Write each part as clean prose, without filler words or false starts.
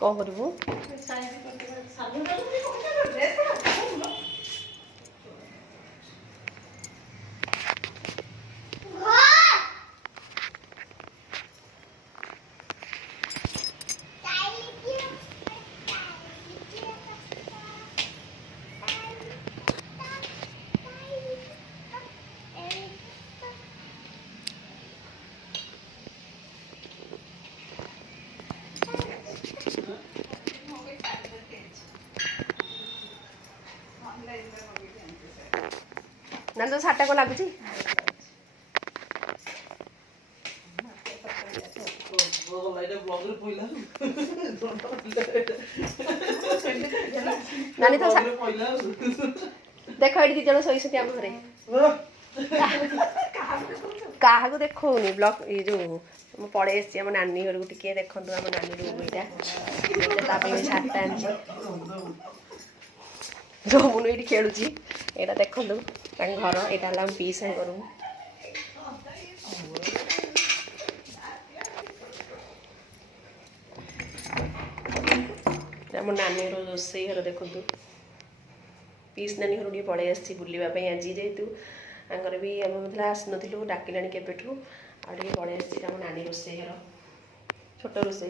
कौन करू ना तो साटा को लगुच नानी तो देख ये दिज शोती आम घरे क्या देखनी ब्लॉग ये जो पड़े आम नानी घर को टे देखु आम नानी रूम यहाँ छाता रमुनु ये खेलुची यहाँ देखु घर यहाँ पीसा घर आम नानी रोसे घर देखु पीस नानी घर पड़े आसी बुलापी आज जेहेतु आंकर भी आम मतलब आसनू डाकिलानी केवेठू आगे पड़े आम नानी रोसे घर छोट रोसे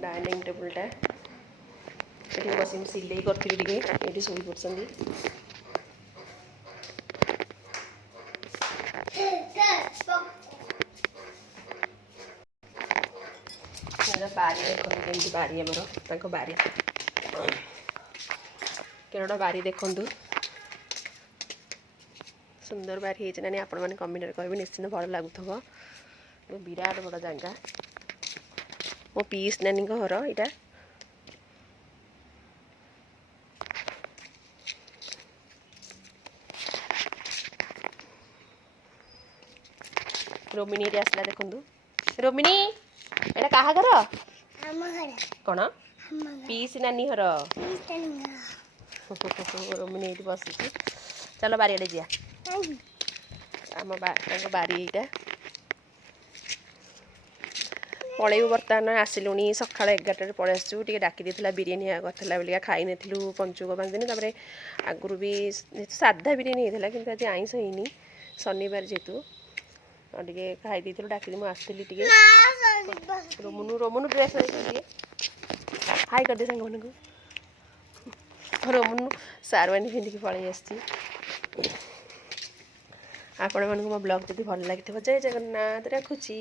डाइनिंग टेबुलटा ये बस सिले करी ये शोई पड़े बारी देखते बारी आमर बारी केड़ा बारी देखु सुंदर बारी है ना आपण मैंने कमेंट कह निश्चित भल लगुव विराट बड़ जगह मो पीस नानी घर यहाँ रोमिनी ये आसला देखु रोमिनी एटा कहा घर कौन पीस नानी घर रोमिनी ये बस चलो बारियाड़े जा आम बारी यहाँ पलैबू बर्तमान आसिलुणी सका 11 पलि आसू टे डाकी देला बिरीयानी करला बोलिया खाई नु पंचुक 5 दिन तापर आगुरी भी साधा बिरीयानी होता कि आज आईस होनी शनिवार जेहेतु टे खाई देलु डाकी मुझे आसती टे रोमुनु रोमुनु ड्रेस हाई कर दे सांग मन को रोमुनु सारवानी पिंधिकी पलि आसी आपण मानक मो ब्लॉग जब भल लगी जय जगन्नाथ रखुची।